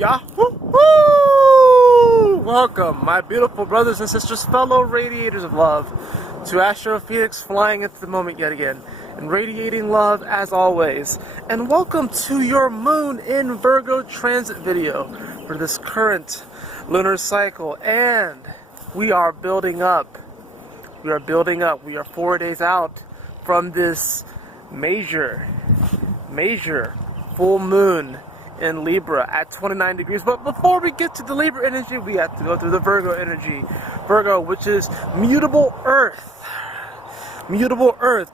Yahoo! Welcome, my beautiful brothers and sisters, fellow radiators of love, to Astro Fenixx, flying into the moment yet again, and radiating love as always. And welcome to your Moon in Virgo transit video for this current lunar cycle. And we are building up. We are 4 days out from this major full moon in Libra at 29 degrees. But before we get to the Libra energy, we have to go through the Virgo energy. Virgo, which is mutable earth,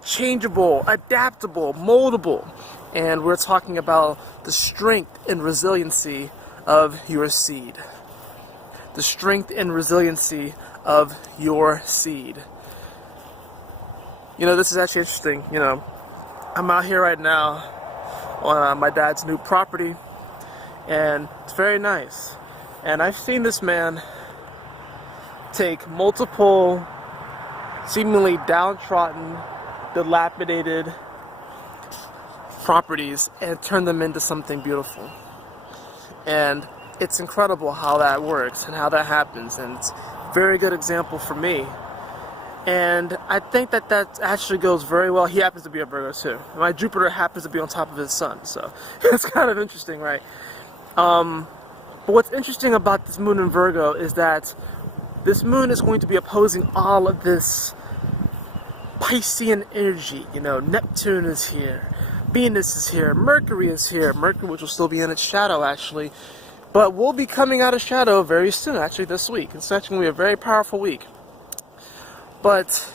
changeable, adaptable, moldable. And we're talking about the strength and resiliency of your seed. The strength and resiliency of your seed. You know, this is actually interesting. You know, I'm out here right now on my dad's new property, and it's very nice. And I've seen this man take multiple seemingly downtrodden, dilapidated properties and turn them into something beautiful. And it's incredible how that works and how that happens, and it's a very good example for me. And I think that actually goes very well. He happens to be a Virgo too. My Jupiter happens to be on top of his sun, so it's kind of interesting, right? But what's interesting about this moon in Virgo is that this moon is going to be opposing all of this Piscean energy. You know, Neptune is here, Venus is here, Mercury is here. Mercury, which will still be in its shadow actually, but will be coming out of shadow very soon, actually this week. It's actually going to be a very powerful week. But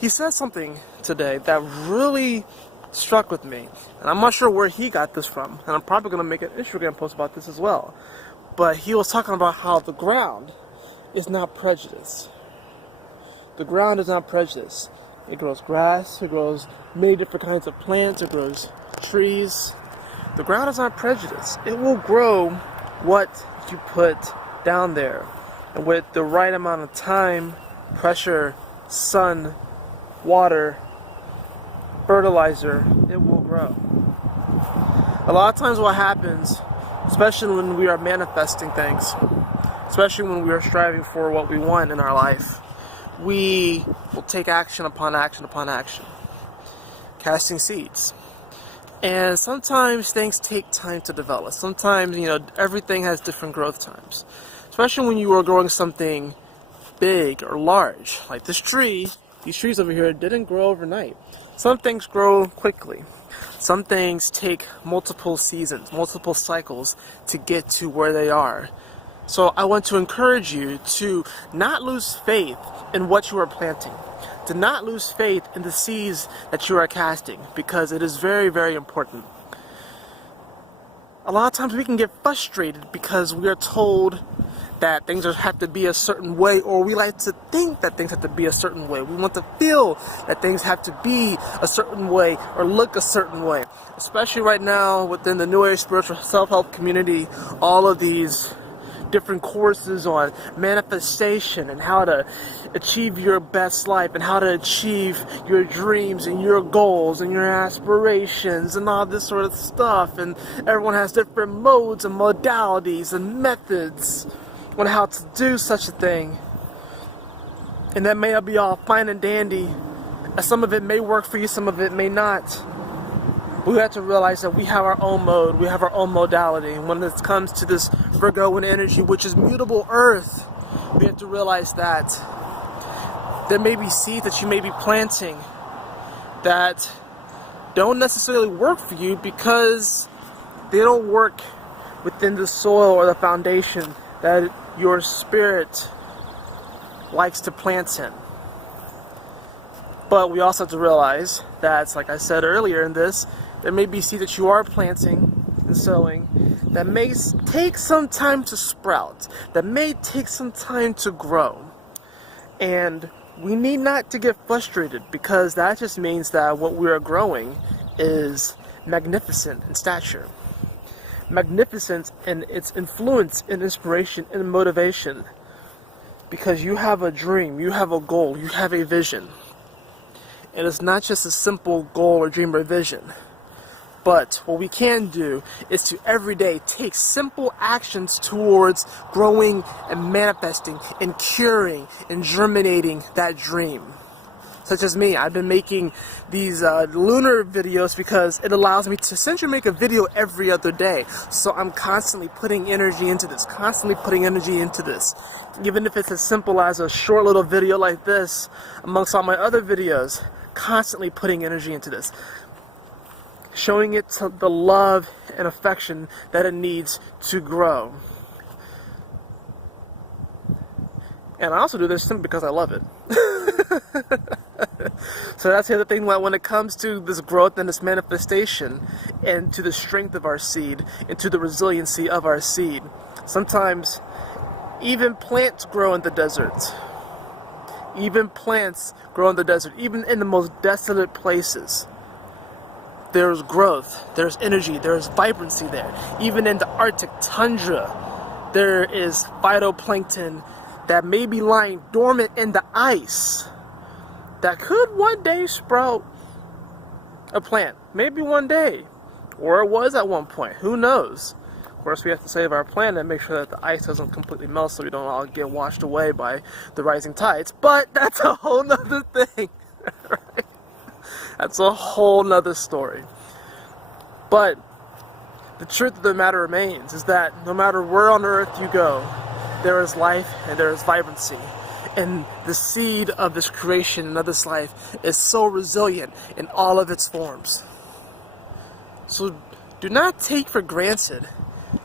he said something today that really struck with me. And I'm not sure where he got this from. And I'm probably going to make an Instagram post about this as well. But he was talking about how the ground is not prejudice. The ground is not prejudice. It grows grass, it grows many different kinds of plants, it grows trees. The ground is not prejudice. It will grow what you put down there. And with the right amount of time, pressure, sun, water, fertilizer, it will grow. A lot of times what happens, especially when we are manifesting things, especially when we are striving for what we want in our life, we will take action upon action upon action, casting seeds. And sometimes things take time to develop. Sometimes, you know, everything has different growth times. Especially when you are growing something big or large, like this tree. These trees over here didn't grow overnight. Some things grow quickly. Some things take multiple seasons, multiple cycles to get to where they are. So I want to encourage you to not lose faith in what you are planting. To not lose faith in the seeds that you are casting, because it is very, very important. A lot of times we can get frustrated because we are told that things have to be a certain way, or we like to think that things have to be a certain way. We want to feel that things have to be a certain way or look a certain way. Especially right now within the New Age spiritual self-help community, all of these different courses on manifestation and how to achieve your best life and how to achieve your dreams and your goals and your aspirations and all this sort of stuff. And everyone has different modes and modalities and methods on how to do such a thing. And that may be all fine and dandy. Some of it may work for you, some of it may not. We have to realize that we have our own mode, we have our own modality. And when it comes to this Virgoan energy, which is mutable earth, we have to realize that there may be seeds that you may be planting that don't necessarily work for you because they don't work within the soil or the foundation that your spirit likes to plant in. But we also have to realize that, like I said earlier in this, there may be seeds that you are planting and sowing that may take some time to sprout, that may take some time to grow. And we need not to get frustrated, because that just means that what we are growing is magnificent in stature, magnificent in its influence and inspiration and motivation, because you have a dream, you have a goal, you have a vision. And it's not just a simple goal or dream or vision, But what we can do is to every day take simple actions towards growing and manifesting and curing and germinating that dream. Such as me, I've been making these lunar videos because it allows me to essentially make a video every other day. So I'm constantly putting energy into this, Even if it's as simple as a short little video like this, amongst all my other videos, constantly putting energy into this. Showing it the love and affection that it needs to grow. And I also do this simply because I love it. So that's the other thing, when it comes to this growth and this manifestation, and to the strength of our seed, and to the resiliency of our seed. Sometimes even plants grow in the desert. Even plants grow in the desert, even in the most desolate places. There's growth, there's energy, there's vibrancy there. Even in the Arctic tundra, there is phytoplankton that may be lying dormant in the ice that could one day sprout a plant. Maybe one day. Or it was at one point. Who knows? Of course, we have to save our planet and make sure that the ice doesn't completely melt so we don't all get washed away by the rising tides. But that's a whole nother thing. Right? That's a whole nother story. But the truth of the matter remains is that no matter where on earth you go, there is life and there is vibrancy. And the seed of this creation and of this life is so resilient in all of its forms. So do not take for granted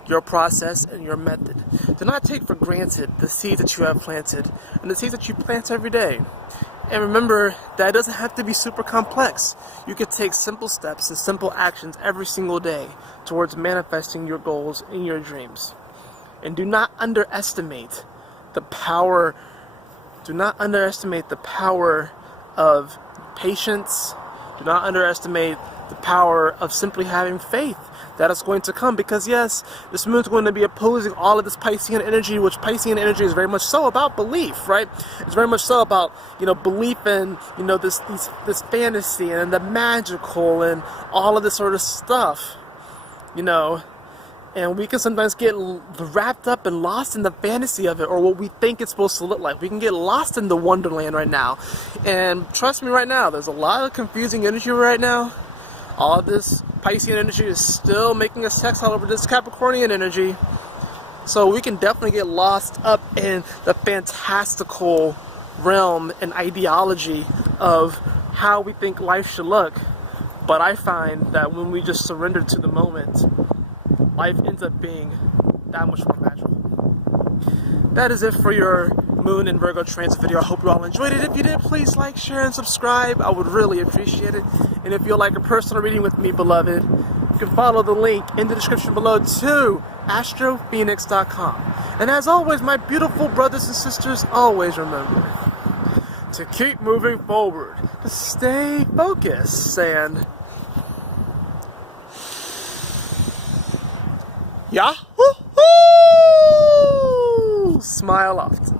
your process and your method. Do not take for granted the seeds that you have planted and the seeds that you plant every day. And remember that it doesn't have to be super complex. You could take simple steps and simple actions every single day towards manifesting your goals and your dreams. And do not underestimate the power. Do not underestimate the power of patience. Do not underestimate the power of simply having faith that it's going to come. Because yes, this moon is going to be opposing all of this Piscean energy, which Piscean energy is very much so about belief, right? It's very much so about, belief in, this fantasy and the magical and all of this sort of stuff, And we can sometimes get wrapped up and lost in the fantasy of it, or what we think it's supposed to look like. We can get lost in the wonderland right now. And trust me right now, there's a lot of confusing energy right now. All of this Piscean energy is still making us sex all over this Capricornian energy. So we can definitely get lost up in the fantastical realm and ideology of how we think life should look. But I find that when we just surrender to the moment, life ends up being that much more magical. That is it for your Moon and Virgo transit video. I hope you all enjoyed it. If you did, please like, share, and subscribe. I would really appreciate it. And if you'd like a personal reading with me, beloved, you can follow the link in the description below to astrofenixx.com. And as always, my beautiful brothers and sisters, always remember to keep moving forward, to stay focused, and Yahoo! Smile often.